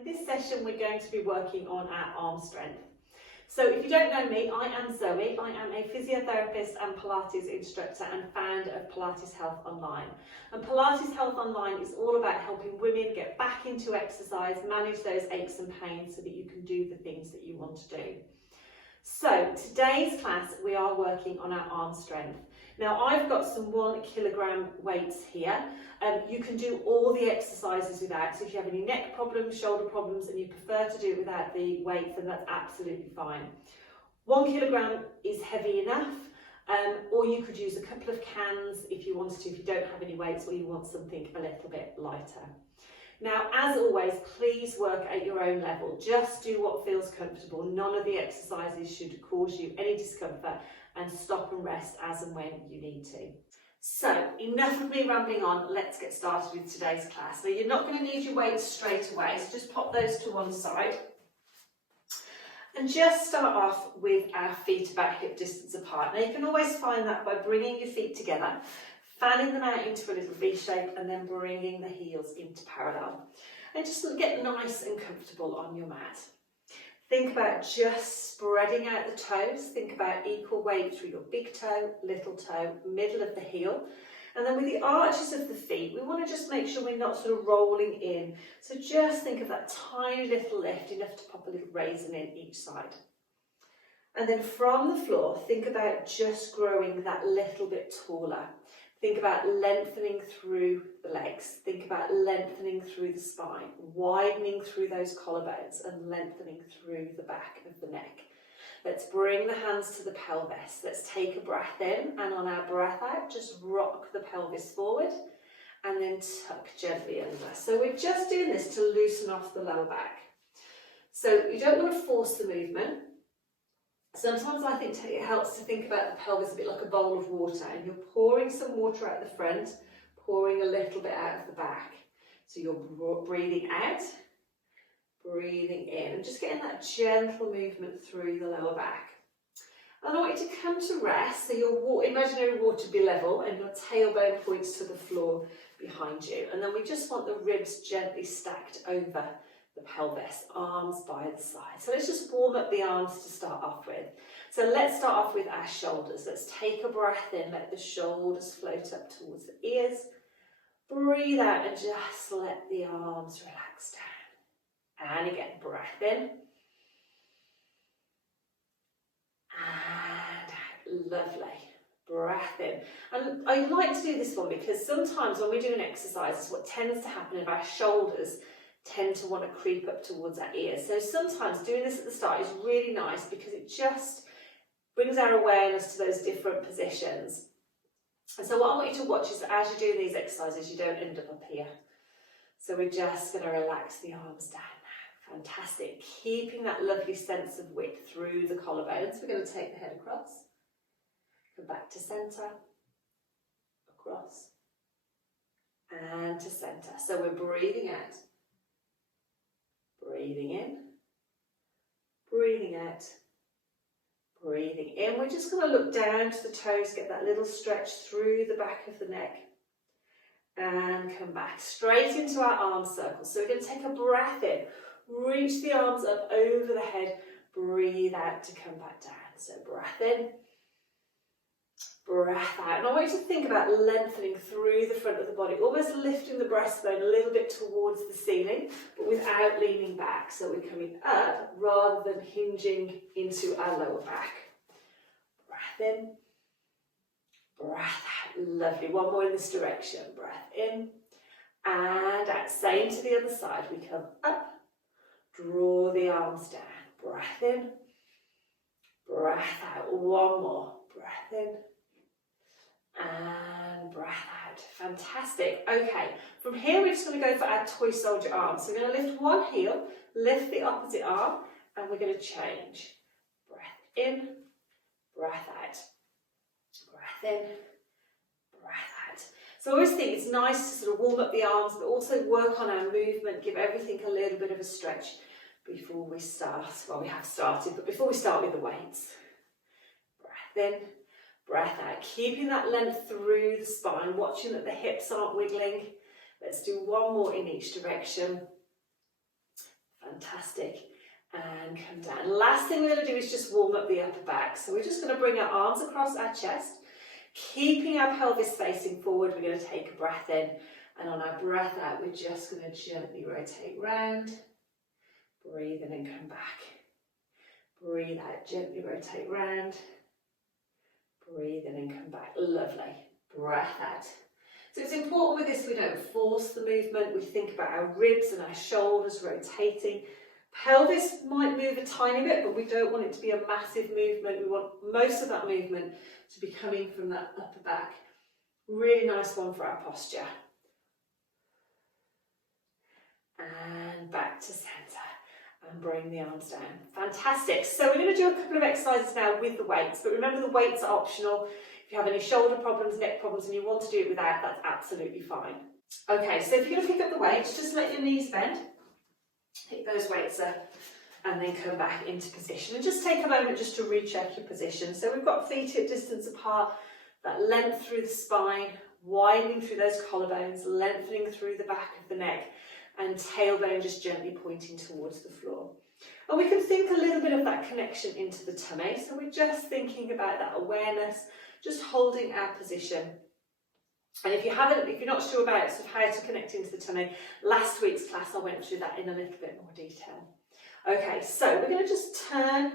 In this session, we're going to be working on our arm strength. So if you don't know me, I am Zoe. I am a physiotherapist and Pilates instructor and founder of Pilates Health Online. And Pilates Health Online is all about helping women get back into exercise, manage those aches and pains so that you can do the things that you want to do. So today's class, we are working on our arm strength. Now I've got some 1 kilogram weights here. You can do all the exercises without. So if you have any neck problems, shoulder problems, and you prefer to do it without the weights, then that's absolutely fine. 1 kilogram is heavy enough, or you could use a couple of cans if you wanted to, if you don't have any weights or you want something a little bit lighter. Now, as always, please work at your own level. Just do what feels comfortable. None of the exercises should cause you any discomfort, and stop and rest as and when you need to. So, enough of me rambling on, let's get started with today's class. Now, you're not going to need your weights straight away, so just pop those to one side. And just start off with our feet about hip distance apart. Now, you can always find that by bringing your feet together, fanning them out into a little V shape, and then bringing the heels into parallel. And just get nice and comfortable on your mat. Think about just spreading out the toes. Think about equal weight through your big toe, little toe, middle of the heel. And then with the arches of the feet, we want to just make sure we're not sort of rolling in. So just think of that tiny little lift, enough to pop a little raisin in each side. And then from the floor, think about just growing that little bit taller. Think about lengthening through the legs. Think about lengthening through the spine, widening through those collarbones and lengthening through the back of the neck. Let's bring the hands to the pelvis. Let's take a breath in, and on our breath out, just rock the pelvis forward and then tuck gently under. So we're just doing this to loosen off the lower back. So you don't want to force the movement. Sometimes I think it helps to think about the pelvis a bit like a bowl of water, and you're pouring some water out the front, pouring a little bit out of the back. So you're breathing out, breathing in, and just getting that gentle movement through the lower back. And I want you to come to rest, so your imaginary water be level and your tailbone points to the floor behind you. And then we just want the ribs gently stacked over the pelvis, arms by the side. So let's just warm up the arms to start off with. So let's start off with our shoulders. Let's take a breath in, let the shoulders float up towards the ears. Breathe out and just let the arms relax down. And again, breath in. And out. Lovely. Breath in. And I like to do this one because sometimes when we're doing exercises, what tends to happen is our shoulders tend to want to creep up towards our ears. So sometimes doing this at the start is really nice because it just brings our awareness to those different positions. And so what I want you to watch is that as you're doing these exercises, you don't end up here. So we're just going to relax the arms down now. Fantastic. Keeping that lovely sense of width through the collarbones. We're going to take the head across, come back to centre, across, and to centre. So we're breathing out. Breathing in, breathing out, breathing in. We're just going to look down to the toes, get that little stretch through the back of the neck, and come back straight into our arm circles. So we're going to take a breath in, reach the arms up over the head, breathe out to come back down. So breath in, breath out. And I want you to think about lengthening through the front of the body, almost lifting the breastbone a little bit towards the ceiling, but without leaning back. So we're coming up rather than hinging into our lower back. Breath in, breath out. Lovely. One more in this direction. Breath in and out. Same to the other side. We come up, draw the arms down. Breath in, breath out. One more. Breath in. And breath out. Fantastic. Okay, from here we're just going to go for our toy soldier arms. So we're going to lift one heel, lift the opposite arm, and we're going to change. Breath in, breath out. Breath in, breath out. So I always think it's nice to sort of warm up the arms, but also work on our movement, give everything a little bit of a stretch before we start. Well, we have started, but before we start with the weights. Breath in, breath out, keeping that length through the spine, watching that the hips aren't wiggling. Let's do one more in each direction. Fantastic. And come down. Last thing we're going to do is just warm up the upper back. So we're just going to bring our arms across our chest, keeping our pelvis facing forward. We're going to take a breath in, and on our breath out, we're just going to gently rotate round. Breathe in and come back. Breathe out, gently rotate round. Breathe in and come back. Lovely. Breath out. So it's important with this we don't force the movement. We think about our ribs and our shoulders rotating. Pelvis might move a tiny bit, but we don't want it to be a massive movement. We want most of that movement to be coming from that upper back. Really nice one for our posture. And back to centre. And bring the arms down. Fantastic. So we're going to do a couple of exercises now with the weights, but remember the weights are optional. If you have any shoulder problems, neck problems, and you want to do it without, that's absolutely fine. Okay, so if you're going to pick up the weights, just let your knees bend. Pick those weights up and then come back into position. And just take a moment just to recheck your position. So we've got feet hip distance apart, that length through the spine, widening through those collarbones, lengthening through the back of the neck, and tailbone just gently pointing towards the floor. And we can think a little bit of that connection into the tummy. So we're just thinking about that awareness, just holding our position. And if you're not sure about sort of how to connect into the tummy, last week's class I went through that in a little bit more detail. Okay, so we're going to just turn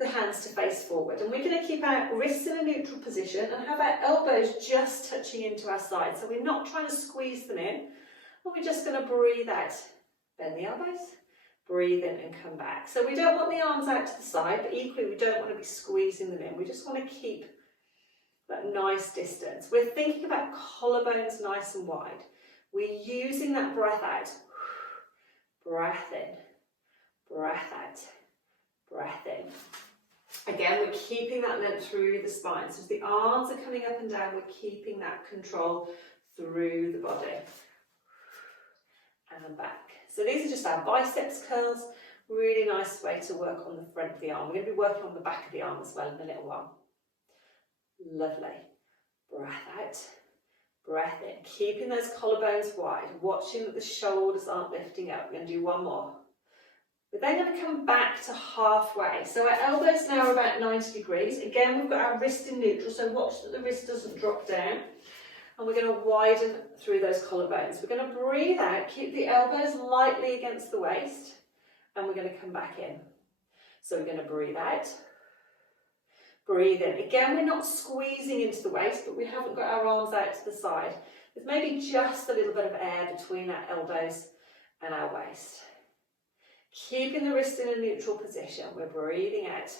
the hands to face forward, and we're going to keep our wrists in a neutral position and have our elbows just touching into our sides. So we're not trying to squeeze them in, and we're just going to breathe out. Bend the elbows, breathe in and come back. So we don't want the arms out to the side, but equally we don't want to be squeezing them in. We just want to keep that nice distance. We're thinking about collarbones nice and wide. We're using that breath out. Breath in, breath out, breath in. Again, we're keeping that length through the spine. So as the arms are coming up and down, we're keeping that control through the body. And back. So these are just our biceps curls. Really nice way to work on the front of the arm. We're going to be working on the back of the arm as well in a little while. Lovely. Breath out, breath in. Keeping those collarbones wide, watching that the shoulders aren't lifting up. We're going to do one more. We're then going to come back to halfway. So our elbows now are about 90 degrees. Again, we've got our wrist in neutral, so watch that the wrist doesn't drop down. And we're going to widen through those collarbones. We're going to breathe out, keep the elbows lightly against the waist, and we're going to come back in. So we're going to breathe out. Breathe in. Again, we're not squeezing into the waist, but we haven't got our arms out to the side. There's maybe just a little bit of air between our elbows and our waist. Keeping the wrist in a neutral position. We're breathing out.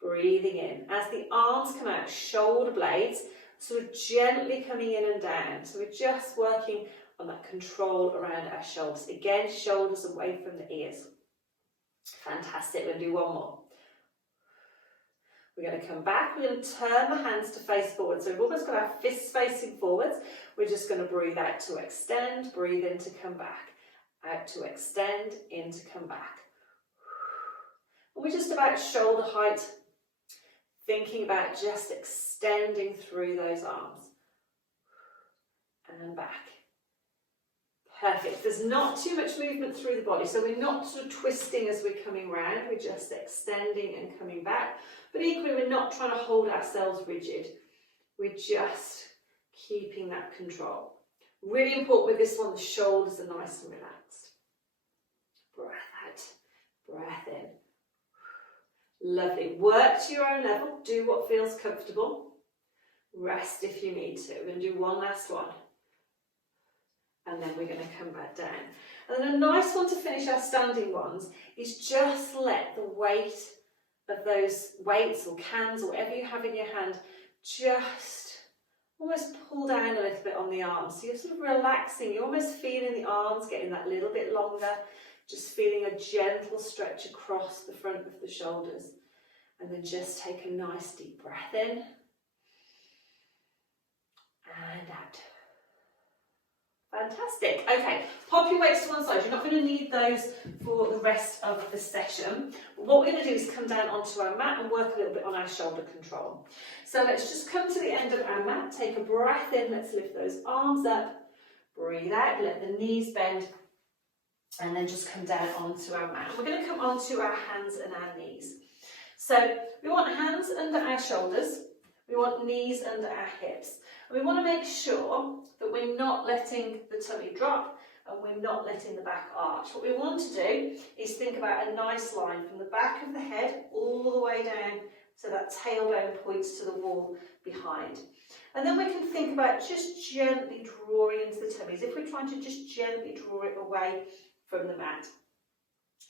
Breathing in. As the arms come out, shoulder blades sort of gently coming in and down. So we're just working on that control around our shoulders. Again, shoulders away from the ears. Fantastic. We'll do one more. We're going to come back, we're going to turn the hands to face forward. So we've almost got our fists facing forwards. We're just going to breathe out to extend, breathe in to come back. Out to extend, in to come back. And we're just about shoulder height, thinking about just extending through those arms. And back. Perfect. There's not too much movement through the body, so we're not sort of twisting as we're coming round. We're just extending and coming back. But equally, we're not trying to hold ourselves rigid. We're just keeping that control. Really important with this one, the shoulders are nice and relaxed. Breath out, breath in. Lovely. Work to your own level. Do what feels comfortable. Rest if you need to. We're going to do one last one. And then we're going to come back down. And then a nice one to finish our standing ones is just let the weight of those weights or cans or whatever you have in your hand just almost pull down a little bit on the arms. So you're sort of relaxing, you're almost feeling the arms getting that little bit longer, just feeling a gentle stretch across the front of the shoulders. And then just take a nice deep breath in and out. Fantastic. Okay, pop your weights to one side. You're not going to need those for the rest of the session. What we're going to do is come down onto our mat and work a little bit on our shoulder control. So let's just come to the end of our mat. Take a breath in. Let's lift those arms up. Breathe out. Let the knees bend. And then just come down onto our mat. We're going to come onto our hands and our knees. So we want hands under our shoulders. We want knees under our hips. And we want to make sure that we're not letting the tummy drop and we're not letting the back arch. What we want to do is think about a nice line from the back of the head all the way down so that tailbone points to the wall behind. And then we can think about just gently drawing into the tummy, as if we're trying to just gently draw it away from the mat.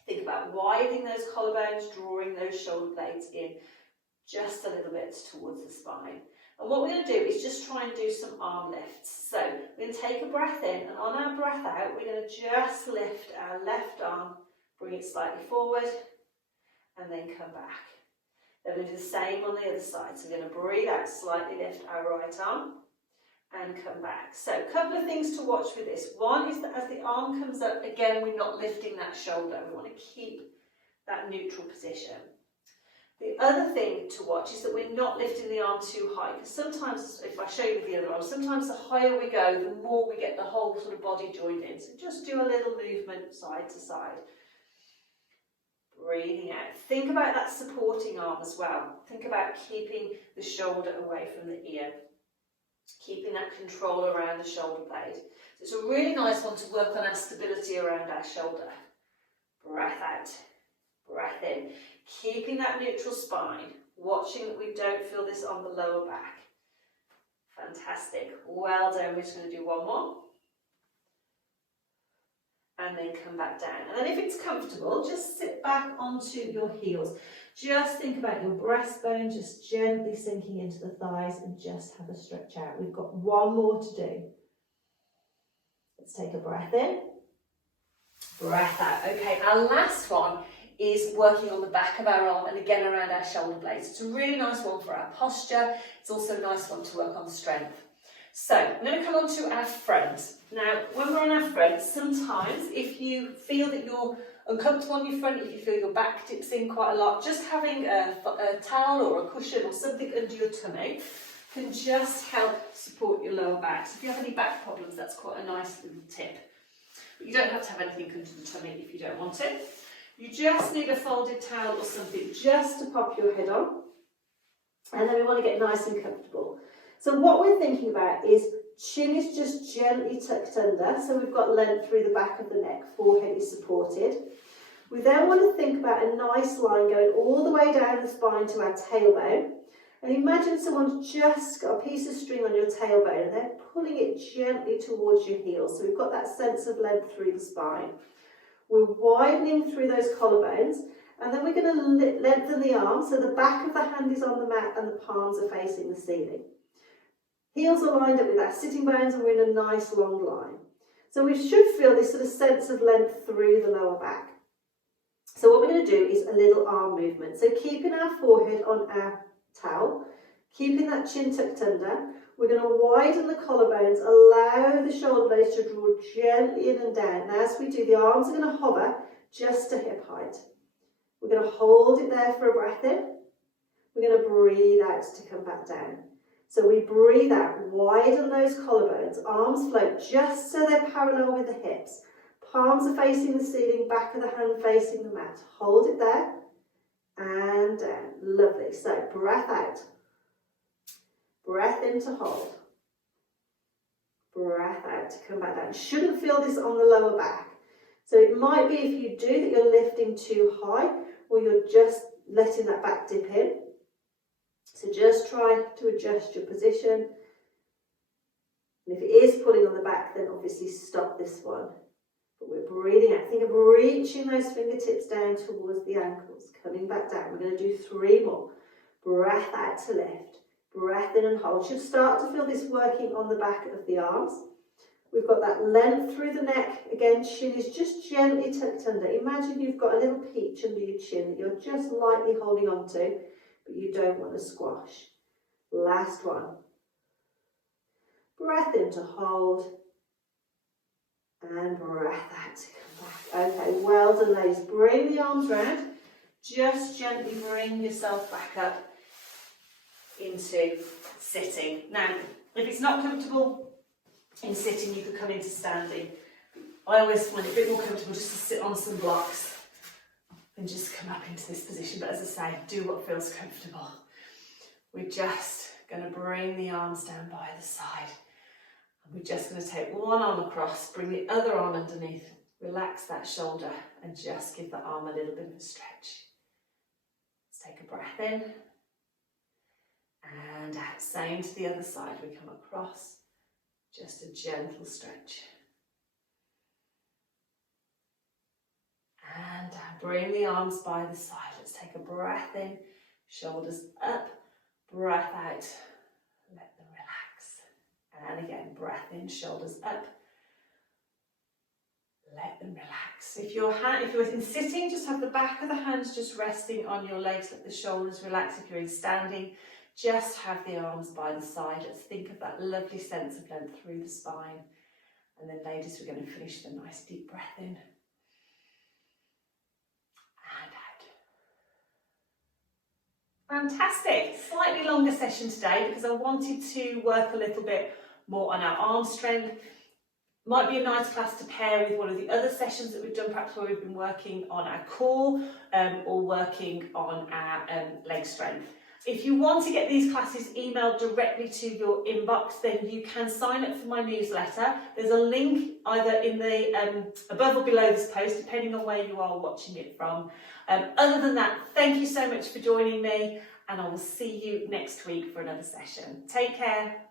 Think about widening those collarbones, drawing those shoulder blades in just a little bit towards the spine. And what we're going to do is just try and do some arm lifts. So we're going to take a breath in, and on our breath out, we're going to just lift our left arm, bring it slightly forward, and then come back. Then we'll do the same on the other side. So we're going to breathe out, slightly lift our right arm, and come back. So a couple of things to watch with this. One is that as the arm comes up, again, we're not lifting that shoulder. We want to keep that neutral position. The other thing to watch is that we're not lifting the arm too high, because sometimes, if I show you the other arm, sometimes the higher we go, the more we get the whole sort of body joined in. So just do a little movement side to side. Breathing out. Think about that supporting arm as well. Think about keeping the shoulder away from the ear. Keeping that control around the shoulder blade. So it's a really nice one to work on our stability around our shoulder. Breath out, breath in. Keeping that neutral spine, watching that we don't feel this on the lower back. Fantastic. Well done. We're just going to do one more. And then come back down. And then if it's comfortable, just sit back onto your heels. Just think about your breastbone just gently sinking into the thighs and just have a stretch out. We've got one more to do. Let's take a breath in, breath out. Okay, our last one is working on the back of our arm and again around our shoulder blades. It's a really nice one for our posture. It's also a nice one to work on strength. So I'm going to come on to our front. Now, when we're on our front, sometimes if you feel that you're uncomfortable on your front, if you feel your back dips in quite a lot, just having a towel or a cushion or something under your tummy can just help support your lower back. So if you have any back problems, that's quite a nice little tip. But you don't have to have anything under the tummy if you don't want it. You just need a folded towel or something just to pop your head on. And then we want to get nice and comfortable. So what we're thinking about is chin is just gently tucked under, so we've got length through the back of the neck, forehead is supported. We then want to think about a nice line going all the way down the spine to our tailbone. And imagine someone's just got a piece of string on your tailbone and they're pulling it gently towards your heel. So we've got that sense of length through the spine. We're widening through those collarbones, and then we're going to lengthen the arms so the back of the hand is on the mat and the palms are facing the ceiling. Heels are lined up with our sitting bones and we're in a nice long line. So we should feel this sort of sense of length through the lower back. So what we're going to do is a little arm movement. So keeping our forehead on our towel, keeping that chin tucked under, we're going to widen the collarbones, allow the shoulder blades to draw gently in and down. And as we do, the arms are going to hover just to hip height. We're going to hold it there for a breath in. We're going to breathe out to come back down. So we breathe out, widen those collarbones, arms float just so they're parallel with the hips. Palms are facing the ceiling, back of the hand facing the mat. Hold it there and down. Lovely. So breath out. Breath in to hold. Breath out to come back down. Shouldn't feel this on the lower back. So it might be if you do that you're lifting too high or you're just letting that back dip in. So just try to adjust your position. And if it is pulling on the back, then obviously stop this one. But we're breathing out. Think of reaching those fingertips down towards the ankles, coming back down. We're going to do 3 more. Breath out to lift. Breath in and hold. Should start to feel this working on the back of the arms. We've got that length through the neck. Again, chin is just gently tucked under. Imagine you've got a little peach under your chin that you're just lightly holding on to, but you don't want to squash. Last one. Breath in to hold. And breath out to come back. Okay, well done, ladies. Bring the arms round. Just gently bring yourself back up into sitting. Now, if it's not comfortable in sitting, you could come into standing. I always find it a bit more comfortable just to sit on some blocks and just come up into this position. But as I say, do what feels comfortable. We're just going to bring the arms down by the side. And we're just going to take one arm across, bring the other arm underneath, relax that shoulder and just give the arm a little bit of a stretch. Let's take a breath in and out. Same to the other side. We come across, just a gentle stretch. And bring the arms by the side. Let's take a breath in, shoulders up, breath out, let them relax. And again, breath in, shoulders up, let them relax. If you're in sitting, just have the back of the hands just resting on your legs, let the shoulders relax. If you're in standing, just have the arms by the side. Let's think of that lovely sense of length through the spine. And then ladies, we're going to finish with a nice deep breath in. Fantastic. Slightly longer session today because I wanted to work a little bit more on our arm strength. Might be a nice class to pair with one of the other sessions that we've done, perhaps where we've been working on our core or working on our leg strength. If you want to get these classes emailed directly to your inbox, then you can sign up for my newsletter. There's a link either in the above or below this post, depending on where you are watching it from. Other than that, thank you so much for joining me, and I will see you next week for another session. Take care.